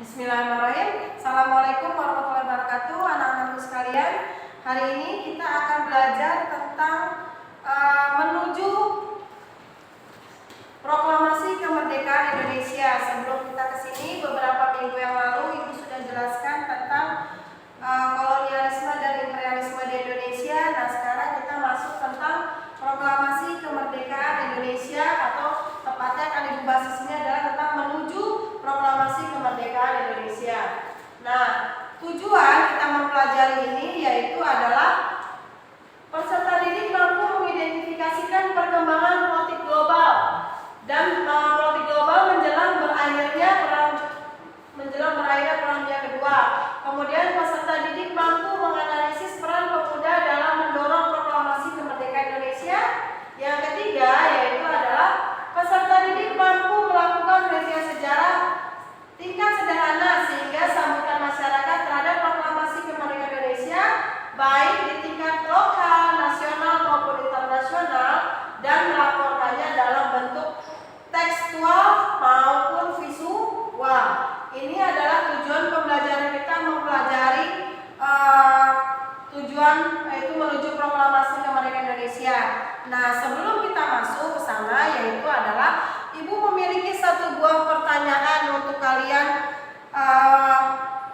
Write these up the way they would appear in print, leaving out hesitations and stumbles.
Bismillahirrahmanirrahim. Assalamualaikum warahmatullahi wabarakatuh, anak-anakku sekalian. Hari ini kita akan belajar tentang menuju proklamasi kemerdekaan Indonesia. Sebelum kita ke sini, beberapa minggu yang lalu Ibu sudah jelaskan tentang kolonialisme dan imperialisme di Indonesia. Nah, sekarang kita masuk tentang proklamasi kemerdekaan Indonesia, atau tepatnya akan Ibu bahas di sini adalah tentang menuju proklamasi kemerdekaan Indonesia. Nah, tujuan kita mempelajari ini yaitu adalah peserta didik mampu mengidentifikasikan perkembangan politik global dan politik global menjelang berakhirnya Perang Dunia Kedua. Kemudian peserta didik mampu menganalisis peran pemuda dalam mendorong proklamasi kemerdekaan Indonesia. Yang ketiga yaitu adalah peserta didik mampu melakukan revisi sejarah tingkat sederhana sehingga sambutan masyarakat terhadap proklamasi kemerdekaan Indonesia baik di tingkat lokal, nasional maupun internasional, dan melaporkannya dalam bentuk tekstual maupun visual. Ini adalah tujuan pembelajaran kita, mempelajari tujuan yaitu menuju proklamasi kemerdekaan Indonesia. Nah, sebelum kita masuk ke sana, yaitu adalah Ibu memiliki satu buah pertanyaan untuk kalian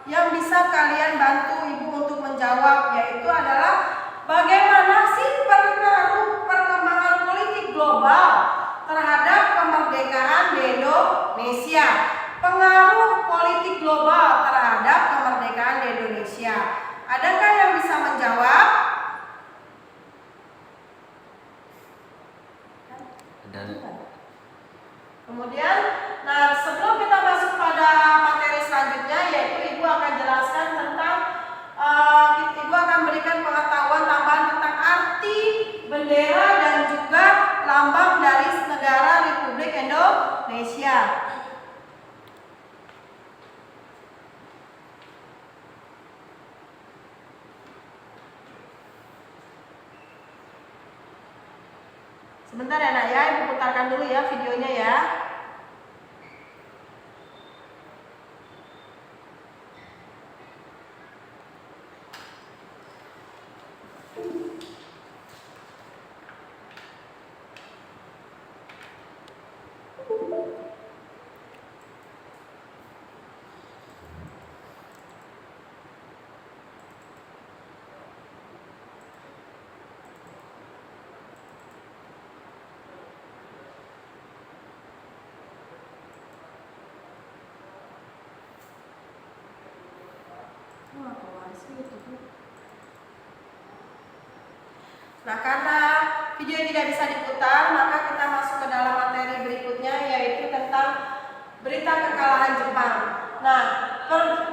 yang bisa kalian bantu Ibu untuk menjawab, yaitu adalah bagaimana sih pengaruh perkembangan politik global terhadap kemerdekaan di Indonesia? Pengaruh politik global terhadap kemerdekaan di Indonesia. Adakah yang bisa menjawab? Kemudian, nah sebelum kita masuk pada materi selanjutnya, yaitu Ibu akan jelaskan tentang Ibu akan berikan pengetahuan tambahan tentang arti bendera dan juga lambang dari negara Republik Indonesia. Sebentar ya nak ya, Ibu putarkan dulu ya videonya ya. Nah, karena video tidak bisa diputar, maka kita masuk ke dalam materi berikutnya, yaitu tentang berita kekalahan Jepang. Nah,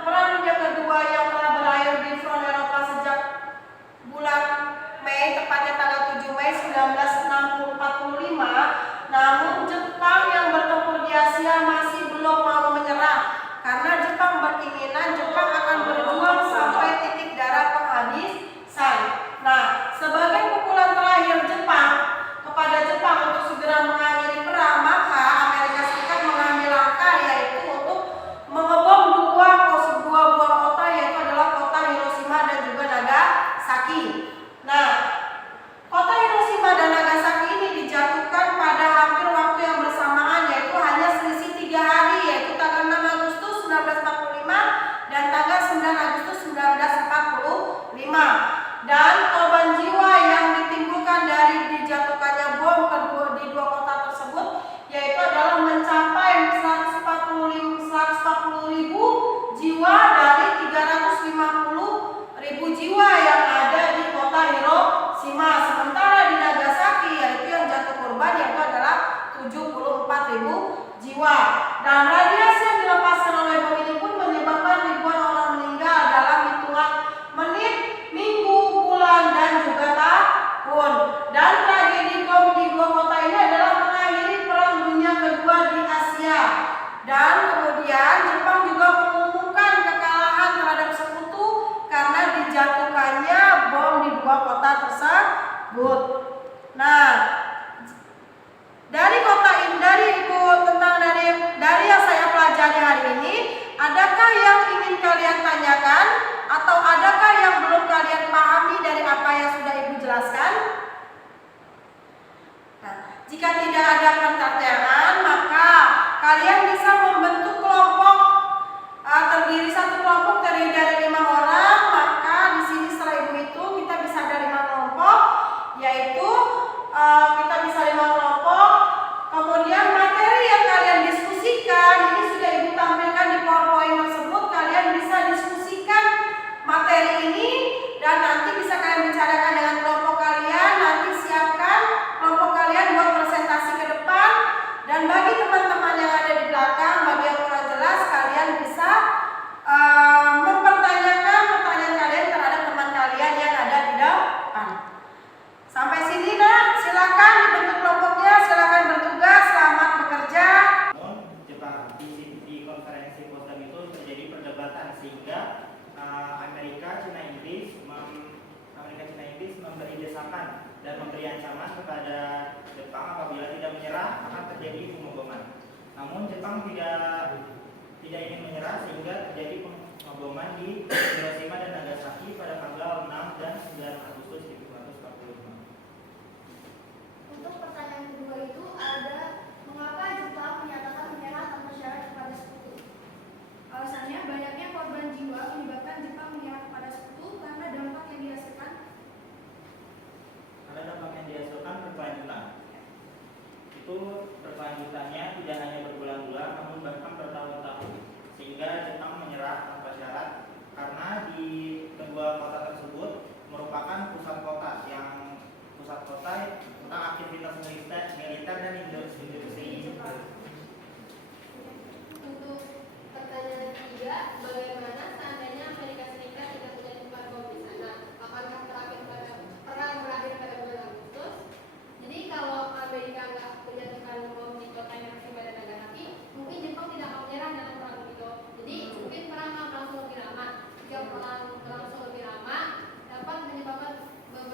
Perang Dunia Kedua yang telah berakhir di front Eropa sejak bulan Mei, tepatnya tanggal 7 Mei 1945, namun Jepang yang bertempur di Asia masih belum mau menyerah, karena Jepang berkeinginan Jepang akan berjuang sampai titik darah penghabisan. Nah, sebagai pukulan terakhir kepada Jepang untuk segera mengakhiri perang, maka Amerika Serikat mengambil langkah yaitu untuk mengebom dua buah kota, yaitu adalah kota Hiroshima dan juga Nagasaki. Nah, kota Hiroshima dan Nagasaki ini dijatuhkan pada hampir waktu yang bersamaan, yaitu hanya selisih 3 hari, yaitu tanggal 6 Agustus 1945 dan tanggal 9 Agustus 1945. Dan korban jiwa yang ditimbulkan dari dijatuhkannya bom di dua kota tersebut yaitu adalah mencapai 140.000 jiwa dari 350.000 jiwa yang ada di kota Hiroshima. Sementara di Nagasaki yaitu yang jatuh korban yaitu adalah 74.000 jiwa. Dan radiasi yang dilepaskan oleh bom ini pun menyebabkan ribuan orang meninggal dalam hitungan menit, minggu, bulan, dan juga tahun. Dan tragedi bom di dua kota ini adalah mengakhiri Perang Dunia Kedua di Asia. Dan kemudian Jepang juga mengumumkan kekalahan terhadap Sekutu karena dijatuhkannya bom di dua kota tersebut. Nah, dari kota ini, dari yang saya pelajari hari ini, adakah sehingga Amerika, Cina, Inggris memberi desakan dan memberi ancaman kepada Jepang apabila tidak menyerah akan terjadi pengeboman. Namun Jepang tidak ingin menyerah sehingga terjadi pengeboman di Hiroshima dan Nagasaki pada tanggal 6 dan 9 Agustus 1945. Untuk pertanyaan kedua itu ada mengapa Jepang menyatakan menyerah tanpa syarat kepada sekutu? Alasannya banyaknya korban jiwa menyebabkan Jepang menyerah kepada sekutu karena dampak yang dihasilkan. Karena dampak yang dihasilkan berkelanjutan. Itu berkelanjutannya tidak hanya berbulan-bulan namun bahkan bertahun-tahun, sehingga Jepang menyerah tanpa syarat karena di kedua kota tersebut merupakan pusat kota tentang aktivitas militer dan industri. Untuk pertanyaan ketiga, bagaimana seandainya Amerika Serikat tidak menjatuhkan bom di sana? Apakah perang berakhir pada bulan Agustus? Jadi kalau Amerika nggak menjatuhkan bom di kota Hiroshima dan Nagasaki, mungkin Jepang tidak akan menyerah dalam perang itu. Jadi mungkin perang akan berlangsung lebih lama. Jika perang berlangsung lebih lama, dapat menyebabkan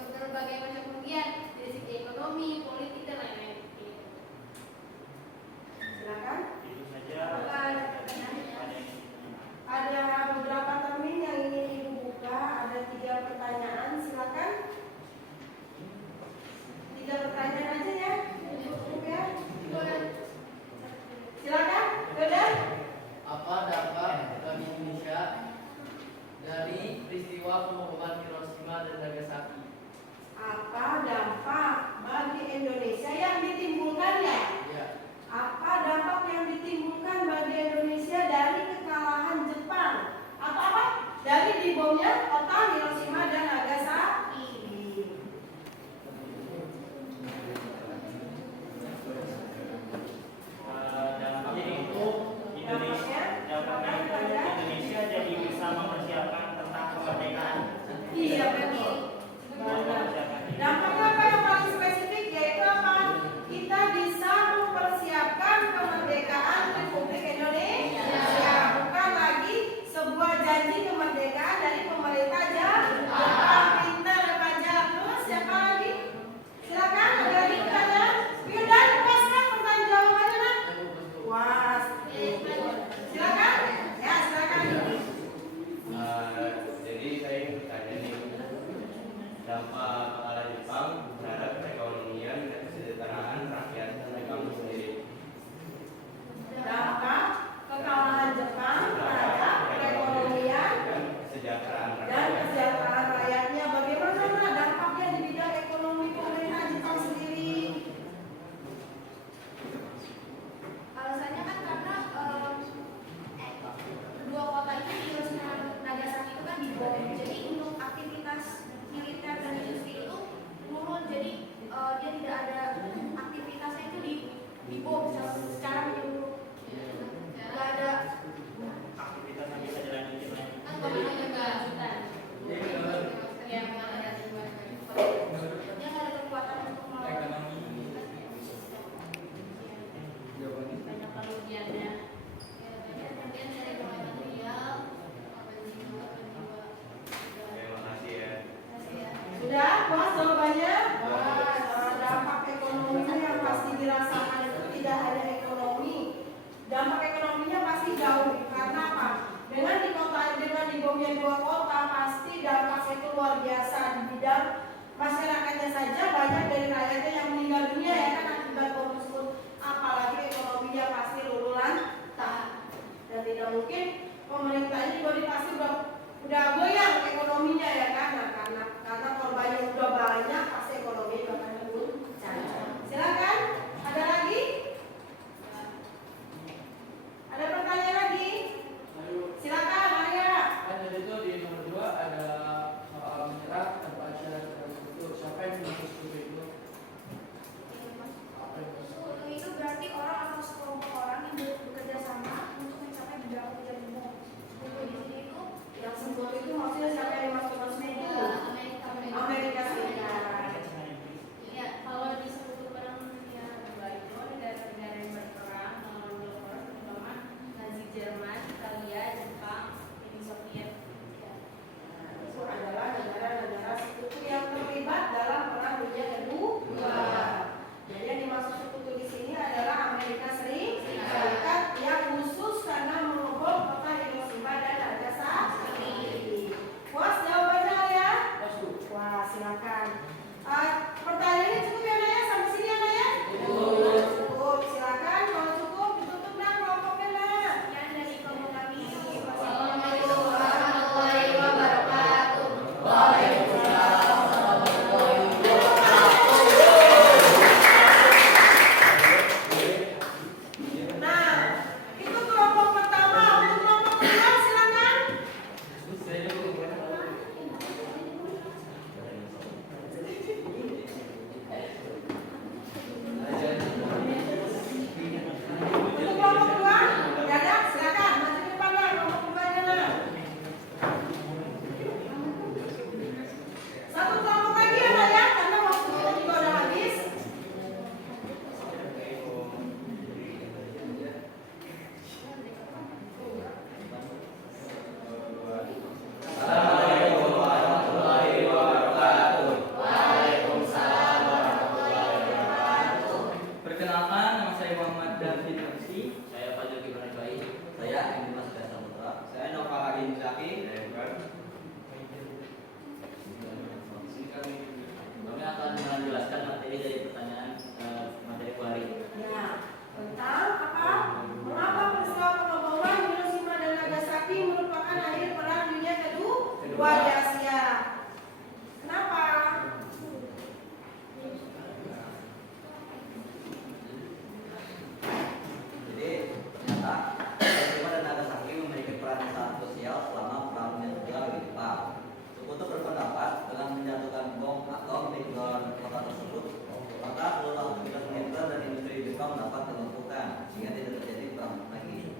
berbagai macam kerugian dari segi ekonomi, politik dan lain-lain. Silakan. Itu saja. Ada beberapa termin yang ingin Ibu buka, ada 3 pertanyaan, silakan. 3 pertanyaan aja ya, cukup ya. Silakan, Dodan. Apa dampak bagi Indonesia dari peristiwa pemboman Hiroshima dan Nagasaki? Apa dampak bagi Indonesia yang ditimbulkan ya? Ya. Apa dampak yang ditimbulkan bagi Indonesia dari kekalahan Jepang? Apa-apa? Dari dibomnya kota Hiroshima dan Nagasaki. Dampaknya itu Indonesia jadi bisa mempersiapkan tentang kemerdekaan. Iya betul. Dampaknya apa yang paling spesifik, yaitu apa? Kita bisa mempersiapkan kemerdekaan Republik Indonesia, bukan lagi sebuah janji kemerdekaan dari pemerintah Jepang. Pintar ya Pak Jal. Terus siapa lagi? Silakan, ada lagi pertanyaan. Yaudah, lepaskan pertanyaan jawabannya nak. Wah, silakan. Ya, silakan. Jadi saya ingin bertanya nih, dampak kekalahan Jepang terhadap perekonomian dan kesejahteraan rakyat Jepang sendiri. Dampak kekalahan Jepang terhadap perekonomian Dan kesejahteraan dan rakyat. kesejahteraan rakyatnya. Bagaimana dampaknya di bidang ekonomi pemerintah Jepang sendiri? Alasannya kan karena kedua kota itu Hiroshima dan Nagasaki itu kan dibom. Jadi untuk aktivitas militer dan industri itu menurun. Jadi dia tidak ada aktivitasnya itu dibom secara menyeluruh. Nggak ada. Aktivitas yang bisa dilanjutin lagi. Kan kemarin juga hutan. Yang ada Dia nggak ada kekuatan untuk melawan. banyak kerugiannya. Kemudian dari mulai material, korban jiwa dan jiwa. Terima kasih ya. Sudah puas jawabannya? Dampak ekonominya yang pasti dirasakan itu tidak hanya ekonomi. Dampak ekonominya pasti jauh. Karena apa? Dengan dibomnya 2 kota, pasti dampaknya itu luar biasa di bidang masyarakatnya saja. Banyak dari rakyatnya yang meninggal dunia ya kan akibat bom tersebut. Apalagi ekonominya pasti lululan tak. Dan tidak mungkin pemerintah ini pasti udah goyang ekonominya ya kan. Nah, karena korbannya udah banyak, pasti ekonomi juga akan guncang. Silakan, ada lagi? Ada pertanyaan lagi? Silakan, Arya. Kan dari itu di nomor 2 ada soal menyerah tanpa syarat kepada sekutu. Siapa yang mengaku sekutu itu? Apa yang Sekutu itu berarti orang atau sekelompok orang yang bekerja sama untuk mencapai beberapa tujuan umum. Sekutu di sini itu Yang sebut itu maksudnya siapa yang masuk itu? laki-laki. Kami akan menjelaskan materi dari pertanyaan materi kuari. Ya, tentang apa? Mengapa peristiwa pengeboman Hiroshima dan Nagasaki merupakan akhir Perang Dunia Kedua di Asia? Kenapa? Jadi ternyata Hiroshima dan Nagasaki memiliki peran yang sangat krusial selama Perang Dunia Kedua bagi Jepang. Sekutu berpendapat dengan menjatuhkan bom atom di kedua kota tersebut, maka seluruh aktivitas militer dan industri di Jepang dapat dilumpuhkan sehingga tidak terjadi perang lagi.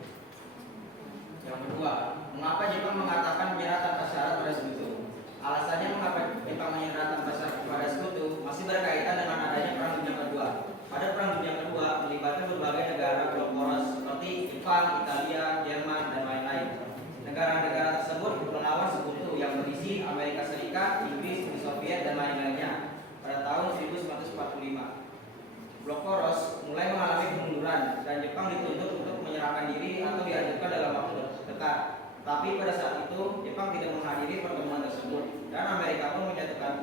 Yang kedua, mengapa Jepang mengatakan menyerah tanpa syarat pada sekutu? Alasannya mengapa Jepang menyerah tanpa syarat pada sekutu masih berkaitan dengan adanya Perang Dunia Kedua. Pada Perang Dunia Kedua melibatkan berbagai negara blok poros seperti Jepang, Italia, Jerman, dan lain-lain. Negara-negara tersebut melawan sekutu yang berisi Amerika Serikat, Inggris, Uni Soviet, dan lain-lainnya. Pada tahun 1945, blok poros mulai mengalami kemunduran dan Jepang dituntut untuk menyerahkan diri atau dihancurkan dalam waktu dekat. Tapi pada saat itu Jepang tidak menghadiri pertemuan tersebut dan Amerika pun menjatuhkan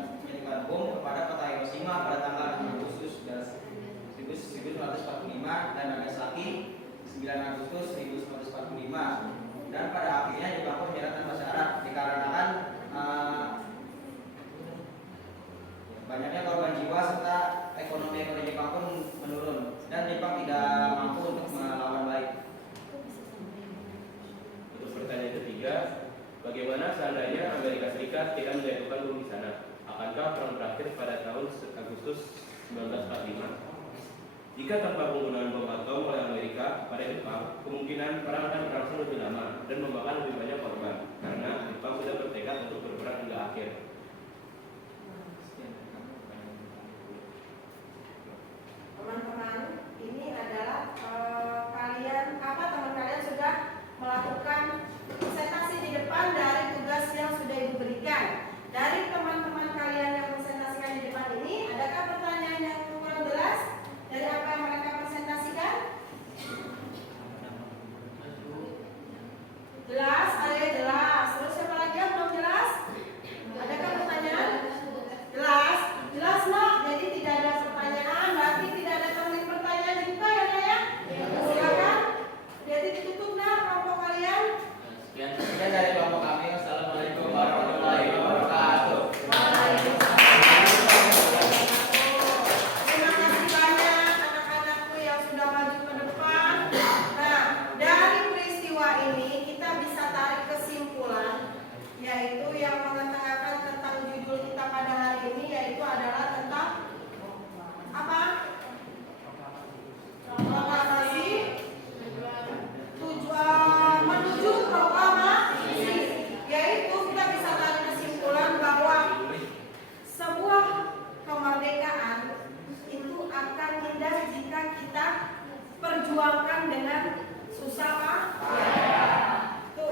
bom kepada kota Hiroshima pada tanggal 6 Agustus 1945 dan Nagasaki 9 Agustus 1945. Dan pada akhirnya Jepang pun menyerah tanpa syarat dikarenakan banyaknya korban jiwa serta ekonomi Jepang pun menurun dan Jepang tidak mampu untuk melawan balik. Untuk pertanyaan ketiga, bagaimana seandainya Amerika Serikat tidak menjatuhkan bom di sana? Akankah perang berakhir pada tahun Agustus 1945? Jika tanpa penggunaan bom atom oleh Amerika pada Jepang, kemungkinan perang akan berlangsung lebih lama dan memakan lebih banyak korban karena Jepang sudah bertekad untuk berperang hingga akhir. Teman-teman, ini adalah teman kalian sudah melakukan presentasi di depan dari tugas yang sudah Ibu berikan. Dari teman-teman kalian yang presentasikan di depan ini, adakah pertanyaan yang kurang jelas dari apa yang mereka presentasikan? Jelas, ada yang jelas. Terus siapa lagi yang belum jelas? Adakah pertanyaan? Jelas, jelas nak. Jadi tidak ada pertanyaan, berarti tidak ada termin pertanyaan juga ya nak ya? Silakan. Jadi ditutup nak kelompok kalian. Sekian dari kelompok kami. Wassalamualaikum warahmatullahi wabarakatuh. Terima kasih banyak anak-anakku yang sudah maju ke depan. Nah, dari peristiwa ini kita bisa tarik kesimpulan, yaitu yang mengetengahkan tentang judul kita pada hari ini, yaitu adalah tentang apa? Proklamasi menuju proklamasi, yaitu kita bisa tarik kesimpulan bahwa sebuah kemerdekaan itu akan indah jika kita perjuangkan dengan susah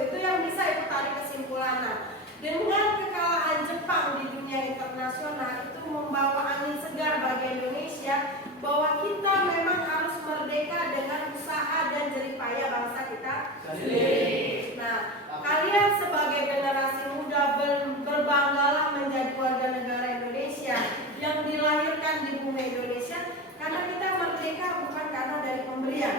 itu yang bisa itu tarik kesimpulan. Nah, dengan kekalahan Jepang di dunia internasional itu membawa angin segar bagi Indonesia bahwa kita memang harus merdeka dengan usaha dan jerih payah bangsa kita sendiri. Nah, kalian sebagai generasi muda berbanggalah menjadi warga negara Indonesia yang dilahirkan di bumi Indonesia, karena kita merdeka bukan karena dari pemberian,